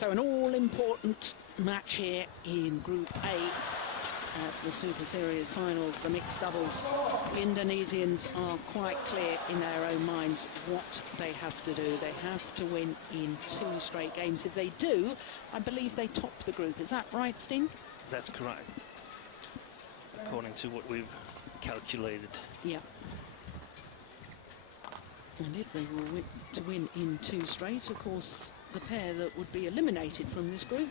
So an all-important match here in Group A at the Super Series Finals, the mixed doubles. The Indonesians are quite clear in their own minds what they have to do. They have to win in 2 straight games. If they do, I believe they top the group. Is that right, Steen? That's correct, according to what we've calculated. Yeah. And if they were to win in 2 straight, of course, the pair that would be eliminated from this group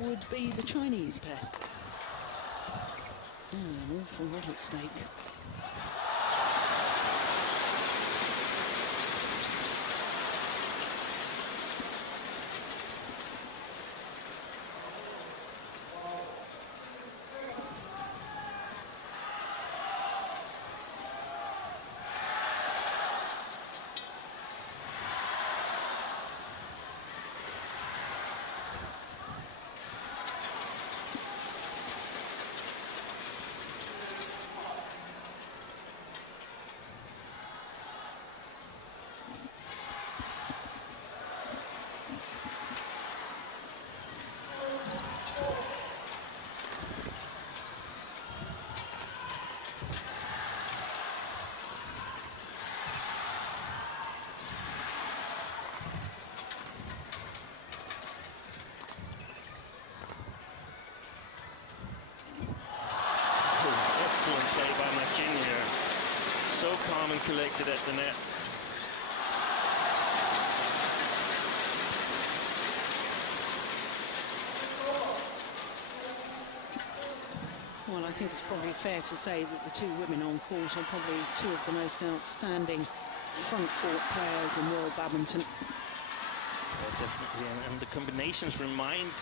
would be the Chinese pair. An awful lot at stake. Calm and collected at the net. Well, I think it's probably fair to say that the 2 women on court are probably 2 of the most outstanding front court players in world badminton. Yeah, definitely, and the combinations remind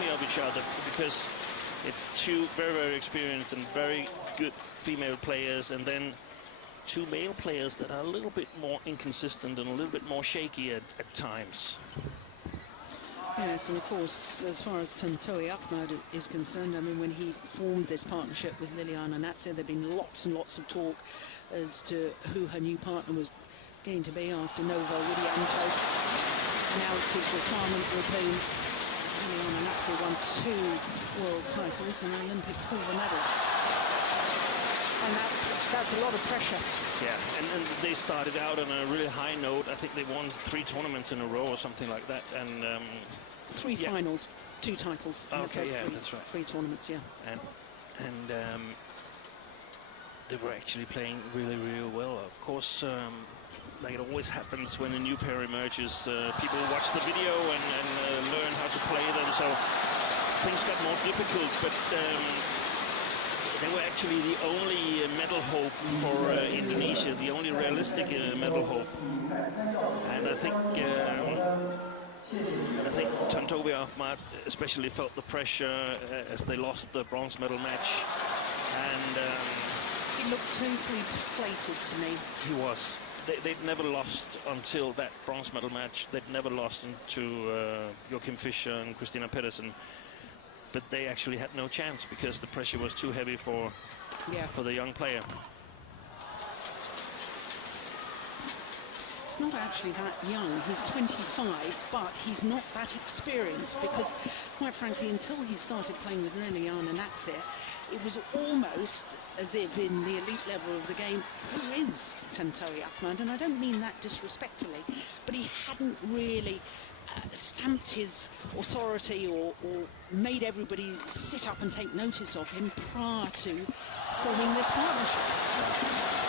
me of each other, because it's 2 very, very experienced and very good female players, and then 2 male players that are a little bit more inconsistent and a little bit more shaky at times. Yes, and of course, as far as Tontowi Ahmad is concerned, I mean, when he formed this partnership with Liliyana Natsir, there'd been lots and lots of talk as to who her new partner was going to be after Nova Widianto announced his retirement, with whom Liliyana Natsir won 2 world titles and an Olympic silver medal. And that's a lot of pressure. Yeah, and they started out on a really high note. I think they won 3 tournaments in a row or something like that. And 3 finals, 2 titles. Okay, yeah, that's right. 3 tournaments, yeah. And they were actually playing really, really well. Of course, like it always happens when a new pair emerges, people watch the video and learn how to play them. So things got more difficult, but they were actually the only medal hope for Indonesia, the only realistic medal hope. And I think Tontowi Ahmad especially felt the pressure as they lost the bronze medal match. And he looked totally deflated to me. He was. They'd never lost until that bronze medal match. They'd never lost to Joachim Fischer and Christina Pedersen. But they actually had no chance because the pressure was too heavy for the young player. He's not actually that young. He's 25, but he's not that experienced, because, quite frankly, until he started playing with Liliyana Natsir, it was almost as if in the elite level of the game, who is Tontowi Ahmad? And I don't mean that disrespectfully, but he hadn't really stamped his authority or made everybody sit up and take notice of him prior to forming this partnership.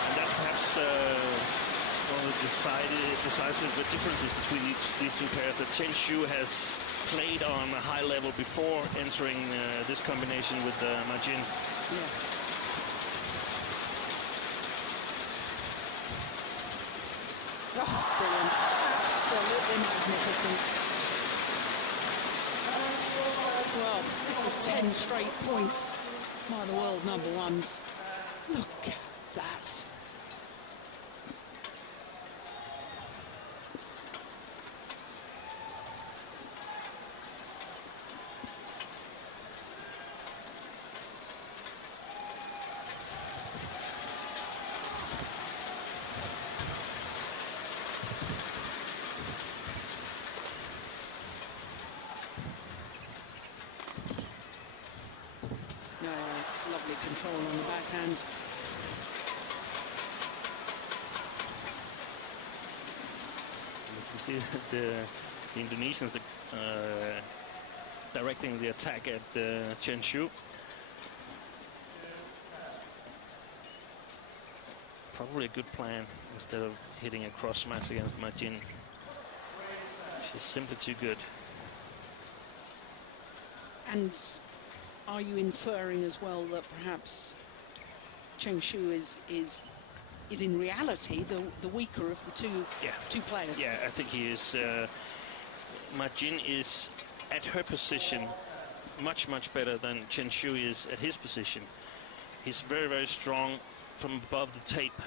And that's perhaps one of the decisive differences between these 2 pairs, that Chen has played on a high level before entering this combination with Majin. Yeah. Oh, brilliant. Absolutely magnificent. Well, this is 10 straight points by the world #1s. Look at that. control on the backhand. You can see the Indonesians directing the attack at Chen. Probably a good plan instead of hitting a cross smash against Ma Jin. She's simply too good. And are you inferring as well that perhaps Chen Shu is in reality the weaker of the two players? Yeah, I think he is. Ma Jin is at her position much better than Chen Shu is at his position. He's very strong from above the tape.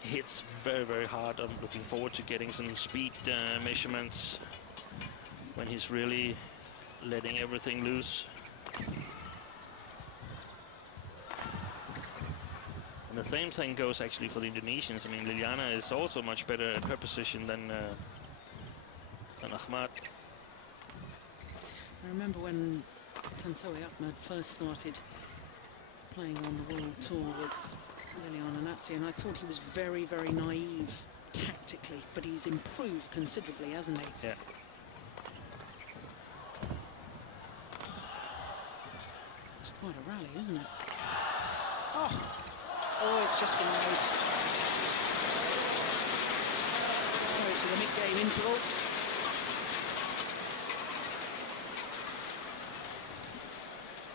Hits very hard. I'm looking forward to getting some speed measurements when he's really letting everything loose. And the same thing goes actually for the Indonesians. I mean, Liliyana is also much better at her position than Ahmad. I remember when Tontowi Ahmad first started playing on the World Tour with Liliyana Natsir, and I thought he was very naive tactically, but he's improved considerably, hasn't he? Yeah. It's quite a rally, isn't it? Oh, it's just been made. Sorry, to the mid-game interval.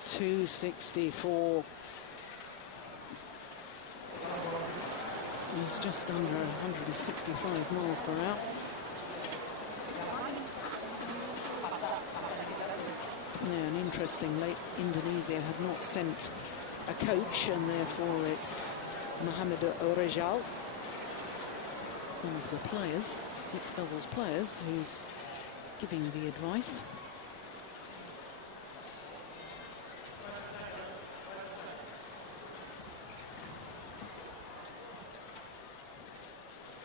.264. He's just under 165 miles per hour. Yeah, and interestingly, Indonesia have not sent a coach, and therefore it's Mohamed Orejal, one of the players, mixed doubles players, who's giving the advice.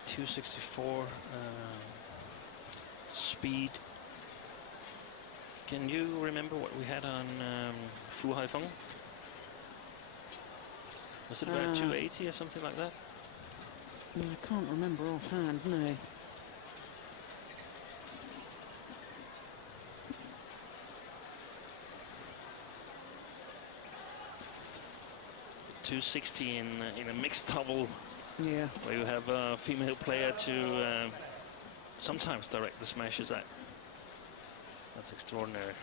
.264 speed. Can you remember what we had on Fu Haifeng? Was it about 280 or something like that? I can't remember offhand, no. .260 in a mixed double. Yeah. Where you have a female player to sometimes direct the smashes at. That's extraordinary.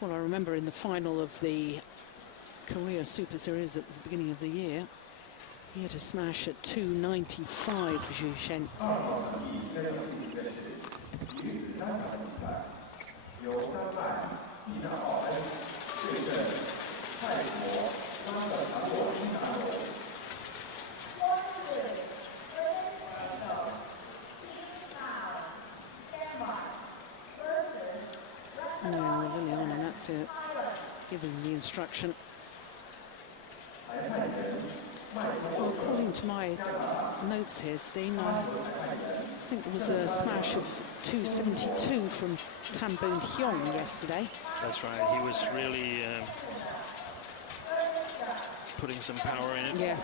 Well, I remember in the final of the Korea Super Series at the beginning of the year, he had a smash at 295 Zhu Shen. Now Liliyana Natsir giving the instruction. Well, according to my notes here, Steen, I think it was a smash of 272 from Tan Boon Hyung yesterday. That's right. He was really putting some power in it. Yeah.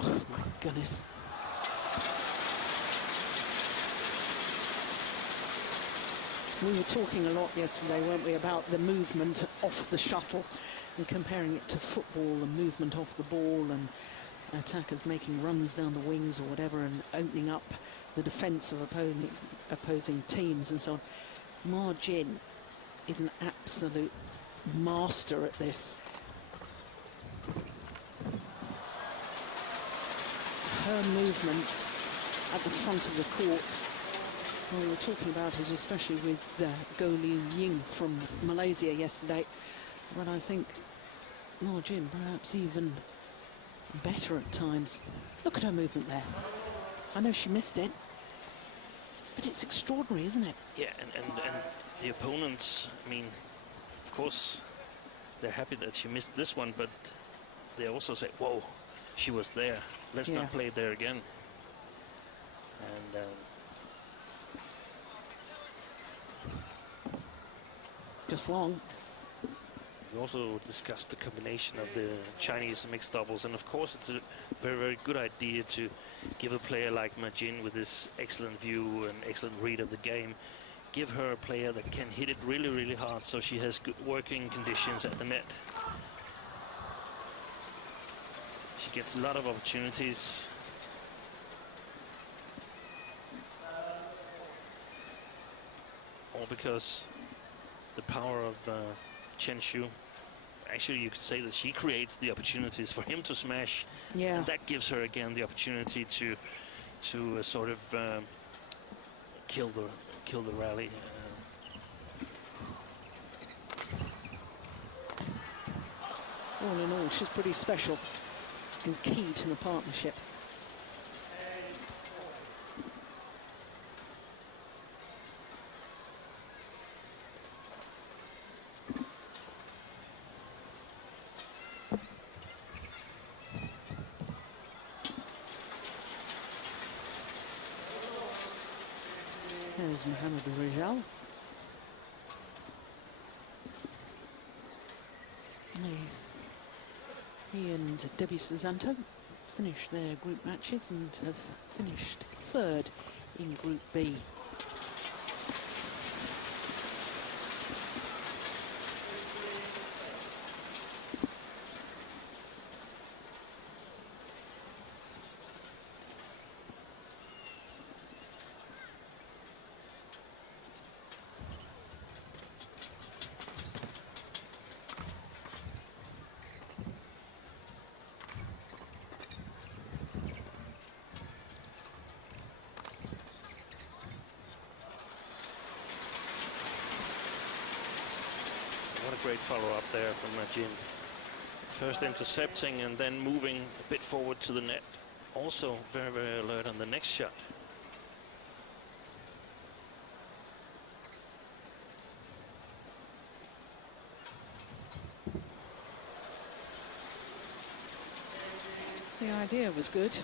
Oh, my goodness. We were talking a lot yesterday, weren't we, about the movement off the shuttle and comparing it to football, the movement off the ball and attackers making runs down the wings or whatever and opening up the defence of opposing teams and so on. Ma Jin is an absolute master at this. Her movements at the front of the court, well, we were talking about it especially with Go Liu Ying from Malaysia yesterday, but I think Ma Jin perhaps even better at times. Look at her movement there. I know she missed it, but it's extraordinary, isn't it? Yeah, and the opponents, I mean, of course, they're happy that she missed this one, but they also say, whoa, she was there. Let's not play there again. And just long. we also discussed the combination of the Chinese mixed doubles, and of course it's a very, very good idea to give a player like Ma Jin, with this excellent view and excellent read of the game, give her a player that can hit it really, really hard, so she has good working conditions at the net. She gets a lot of opportunities. All because the power of Chen Shu. Actually, you could say that she creates the opportunities for him to smash. Yeah. And that gives her again the opportunity to sort of kill the rally. All in all, she's pretty special and key to the partnership. There's Mohamed Rijal. He and Debbie Susanto finished their group matches and have finished third in Group B. Great follow-up there from Ma Jin. First intercepting and then moving a bit forward to the net. Also very, very alert on the next shot. The idea was good.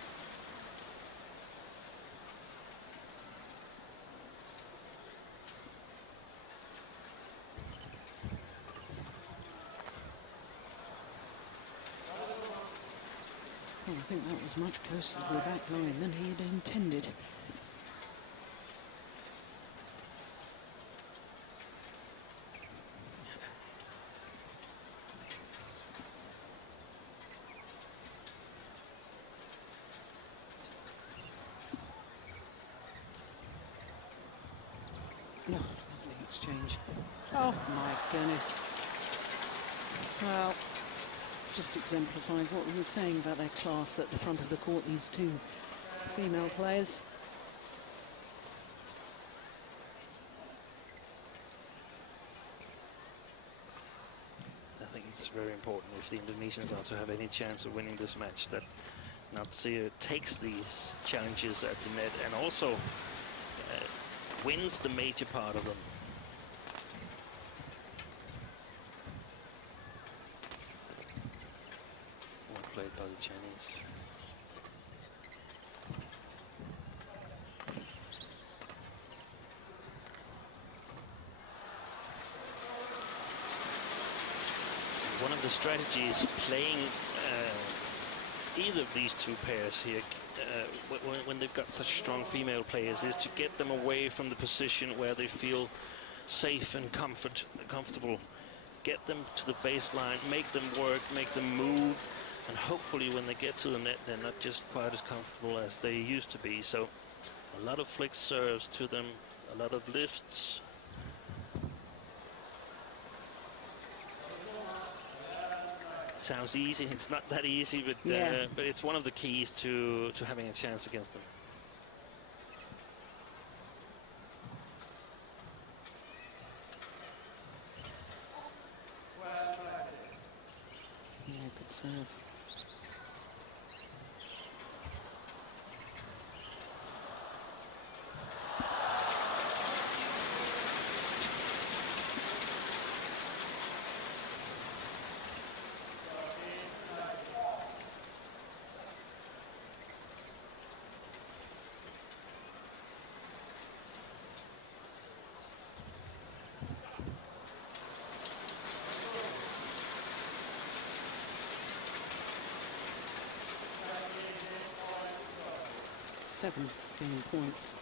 I think that was much closer to the back line than he had intended. Oh, lovely exchange. Oh my goodness. Well, just exemplified what we were saying about their class at the front of the court, these two female players. I think it's very important if the Indonesians are to have any chance of winning this match that Natsir takes these challenges at the net and also wins the major part of them. Played by the Chinese. One of the strategies playing either of these two pairs here, when they've got such strong female players, is to get them away from the position where they feel safe and comfortable. Get them to the baseline, make them work, make them move. And hopefully when they get to the net, they're not just quite as comfortable as they used to be. So a lot of flick serves to them, a lot of lifts. It sounds easy. It's not that easy, but but it's one of the keys to having a chance against them. Yeah, good serve. 7 game points.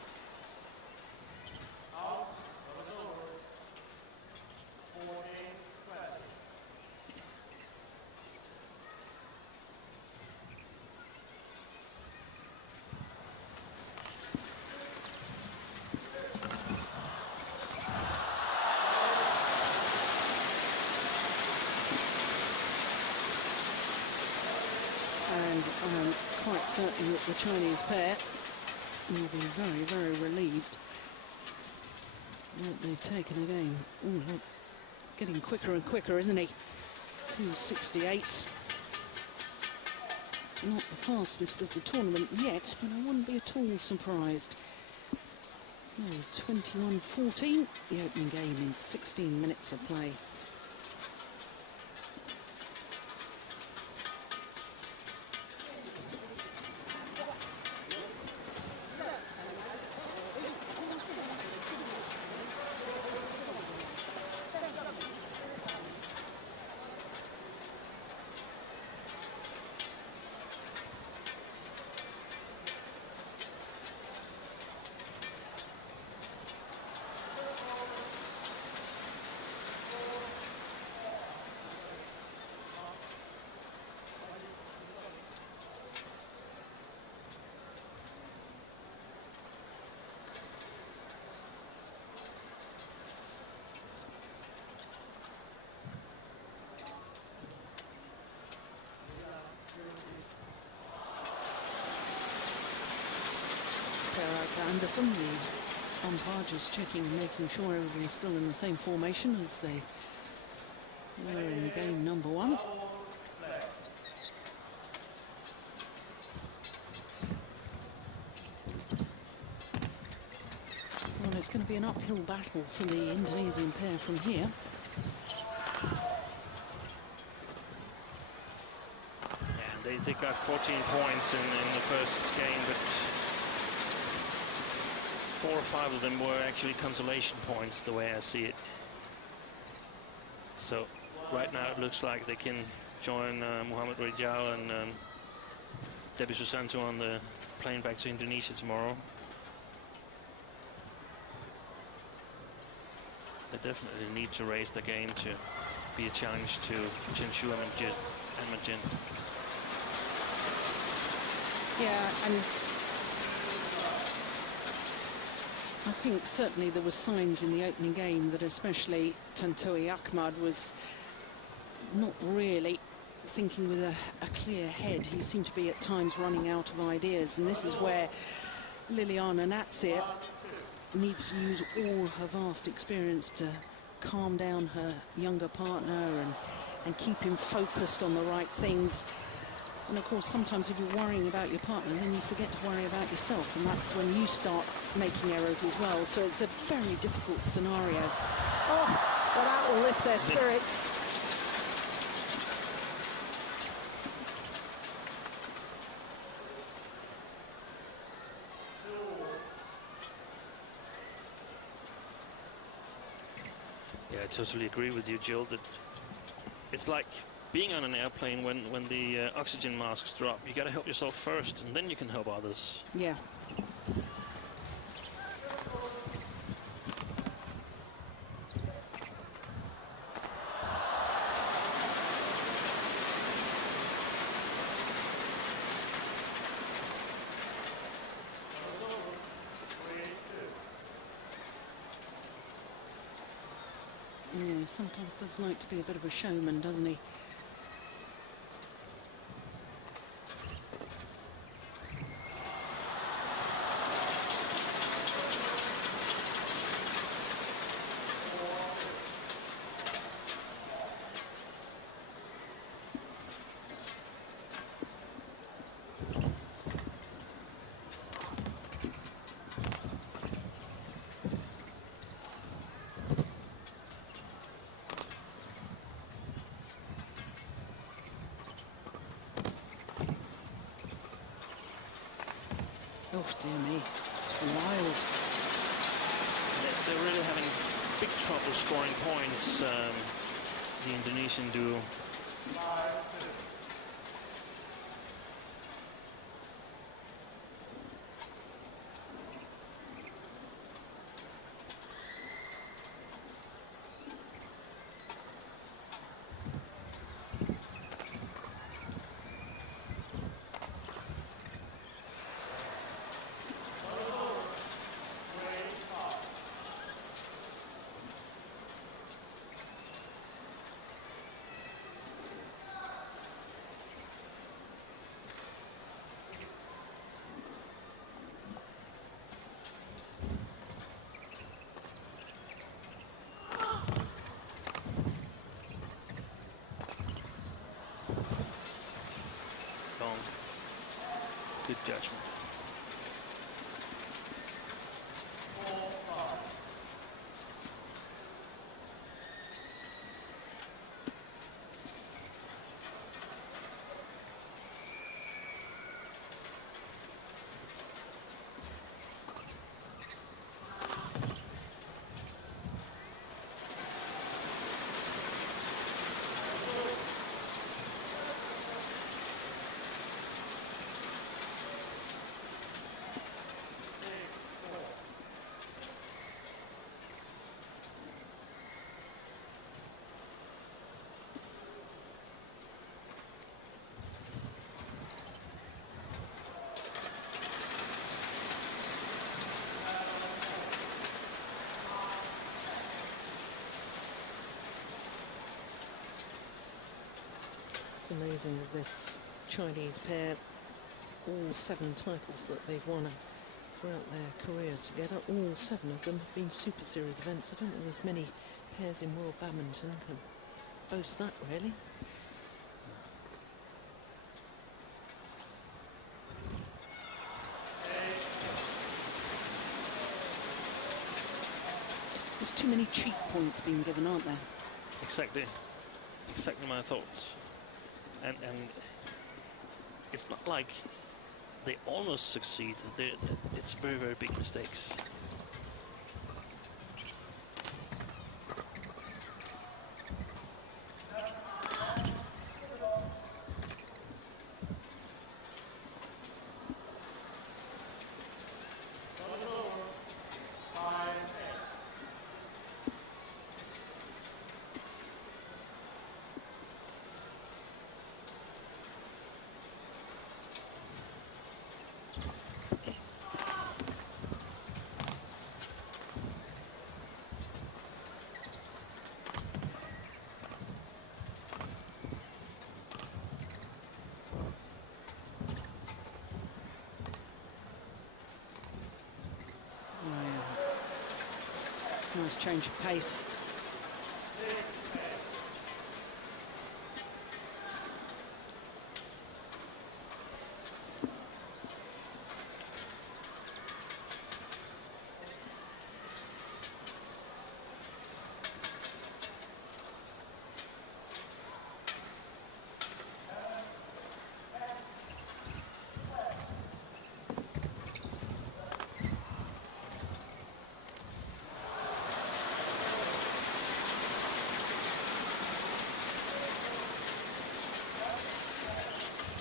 And I'm quite certain that the Chinese pair will be very, very relieved that they've taken a game. Ooh, look, getting quicker and quicker, isn't he? 268. Not the fastest of the tournament yet, but I wouldn't be at all surprised. So 21-14, the opening game in 16 minutes of play. Anderson, the umpire, just checking and making sure everybody's still in the same formation as they were in game number 1. Well, it's going to be an uphill battle for the Indonesian pair from here. And they got 14 points in the first game, but 4 or 5 of them were actually consolation points, the way I see it. So right now it looks like they can join Muhammad Rijal and Debbie Susanto on the plane back to Indonesia tomorrow. They definitely need to raise the game to be a challenge to Chen Shu and Ahmad. Yeah, and I think certainly there were signs in the opening game that especially Tontowi Ahmad was not really thinking with a clear head. He seemed to be at times running out of ideas, and this is where Liliyana Natsir needs to use all her vast experience to calm down her younger partner and keep him focused on the right things. And of course, sometimes if you're worrying about your partner, then you forget to worry about yourself, and that's when you start making errors as well. So it's a very difficult scenario. Oh, well, that will lift their spirits. Yeah, I totally agree with you, Jill, that it's like being on an airplane when the oxygen masks drop. You got to help yourself first, and then you can help others. Yeah. Yeah, sometimes does like to be a bit of a showman, doesn't he? Oh, dear me, it's wild. They're really having big trouble scoring points, the Indonesian duo. judgment. It's amazing with this Chinese pair, all 7 titles that they've won throughout their careers together. All 7 of them have been Super Series events. I don't think there's many pairs in World Badminton can boast that, really. There's too many cheap points being given, aren't there? Exactly. Exactly my thoughts. And it's not like they almost succeed. It's very, very big mistakes. Nice change of pace.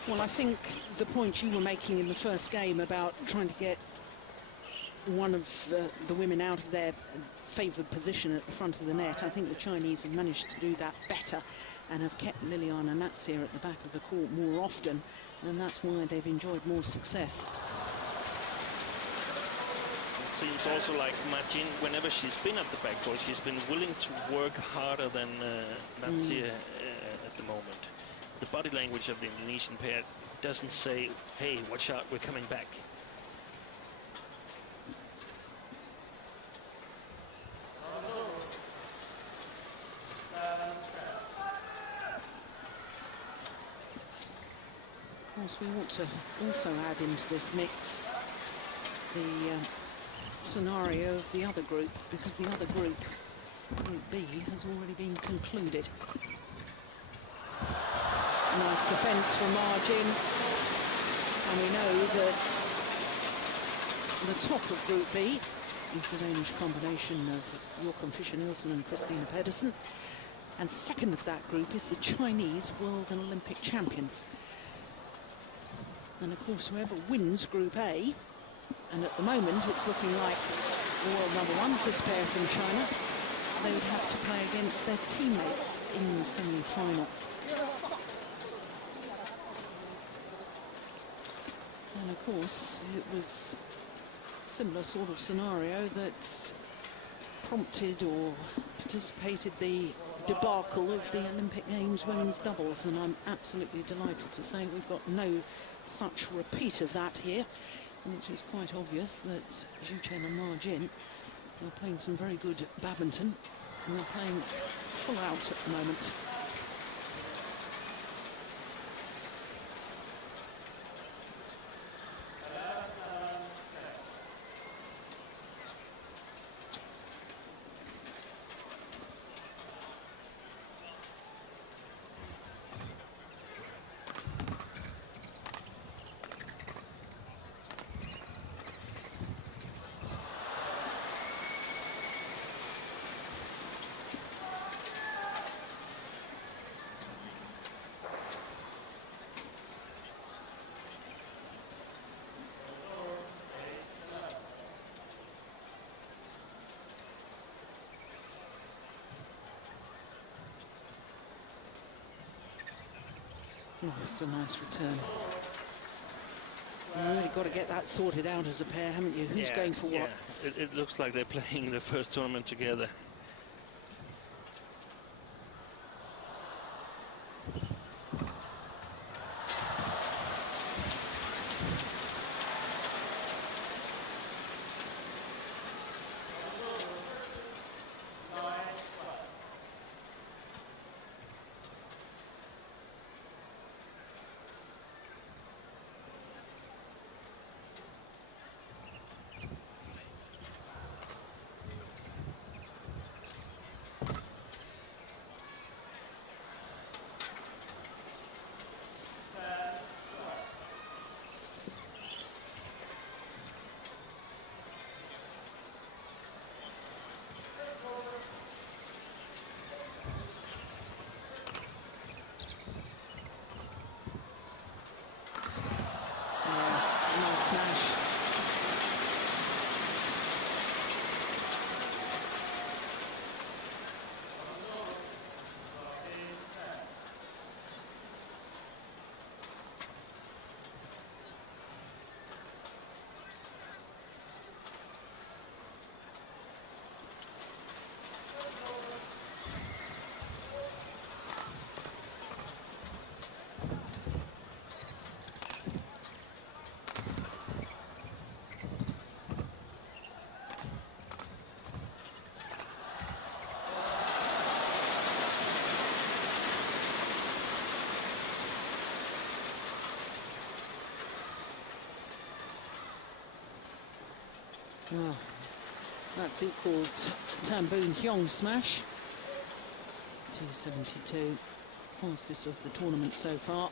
Well, I think the point you were making in the first game about trying to get one of the women out of their favoured position at the front of the net, I think the Chinese have managed to do that better and have kept Liliyana Natsir at the back of the court more often, and that's why they've enjoyed more success. It seems also like Majin, whenever she's been at the backcourt, she's been willing to work harder than Natsir at the moment. The body language of the Indonesian pair doesn't say, hey, watch out, we're coming back. Of course, we want to also add into this mix the scenario of the other group, because the other group, Group B, has already been concluded. Nice defence from Margin, and we know that the top of Group B is the Danish combination of Joachim Fischer-Nielsen and Christina Pedersen, and second of that group is the Chinese World and Olympic champions. And of course, whoever wins Group A, and at the moment it's looking like the world number ones, this pair from China, they would have to play against their teammates in the semi-final. And of course, it was a similar sort of scenario that prompted or participated the debacle of the Olympic Games women's doubles, and I'm absolutely delighted to say we've got no such repeat of that here, which is quite obvious that Zhu Chen and Ma Jin are playing some very good badminton, and they're playing full out at the moment. Oh, it's a nice return. You've really got to get that sorted out as a pair, haven't you? Who's going for what? It looks like they're playing the first tournament together. Smash. Oh, that's equalled Tamboon Hyong smash. 272, fastest of the tournament so far.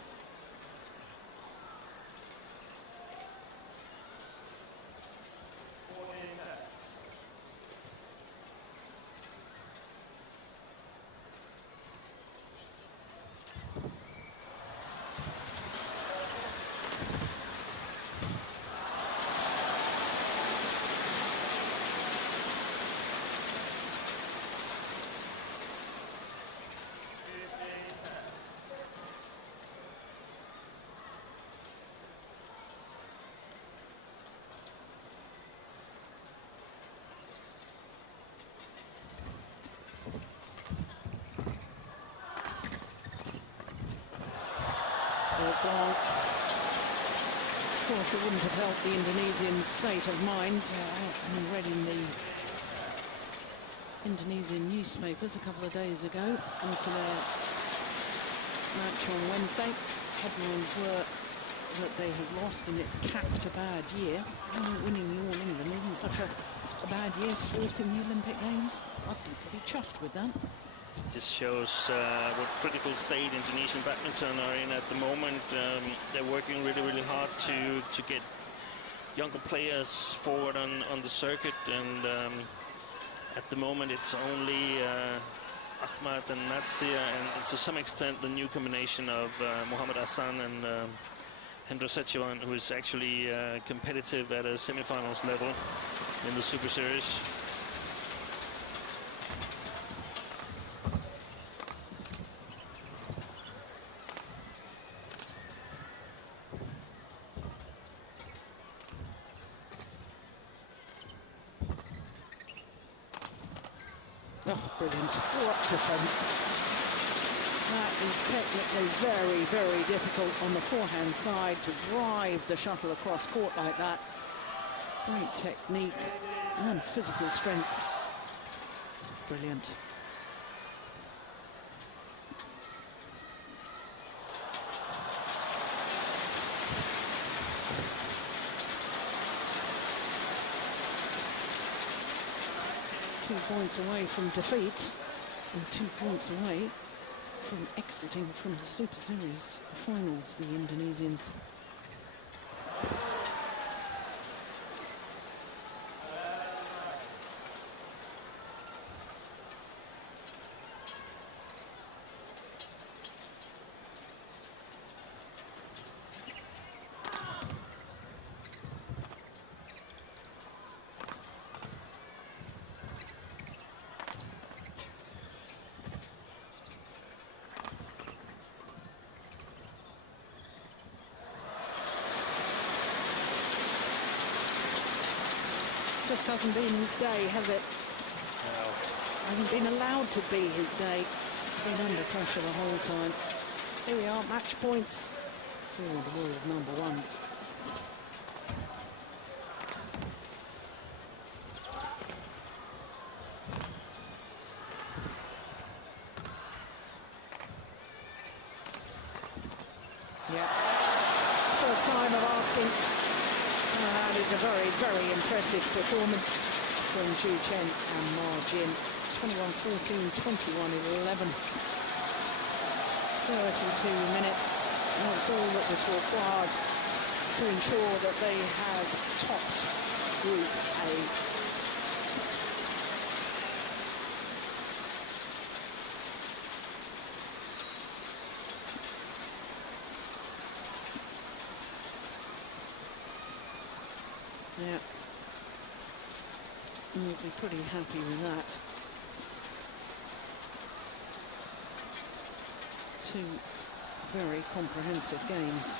Long. Of course, it wouldn't have helped the Indonesian state of mind. I read in the Indonesian newspapers a couple of days ago after their match on Wednesday. Headlines were that they had lost and it capped a bad year. Winning the All England isn't such a bad year. Fourth in the Olympic Games. I'd be pretty chuffed with that. This shows what critical state Indonesian badminton are in at the moment. They're working really hard to get younger players forward on the circuit, and at the moment it's only Ahmad and Natsir, and to some extent the new combination of Muhammad Hassan and Hendra Setiawan, who is actually competitive at a semi-finals level in the Super Series. Oh, brilliant. What defence. That is technically very difficult on the forehand side to drive the shuttle across court like that. Great technique and physical strength. Brilliant. Two points away from defeat and 2 points away from exiting from the Super Series finals, the Indonesians. Just hasn't been his day, has it? No. Hasn't been allowed to be his day. He's been under pressure the whole time. Here we are, match points for the world number ones. Yeah, first time of asking. That is a very, very impressive performance from Chen and Ma Jin. 21-14, 21-11. 32 minutes. That's all that was required to ensure that they have topped Group A. Yeah, we'll be pretty happy with that. Two very comprehensive games.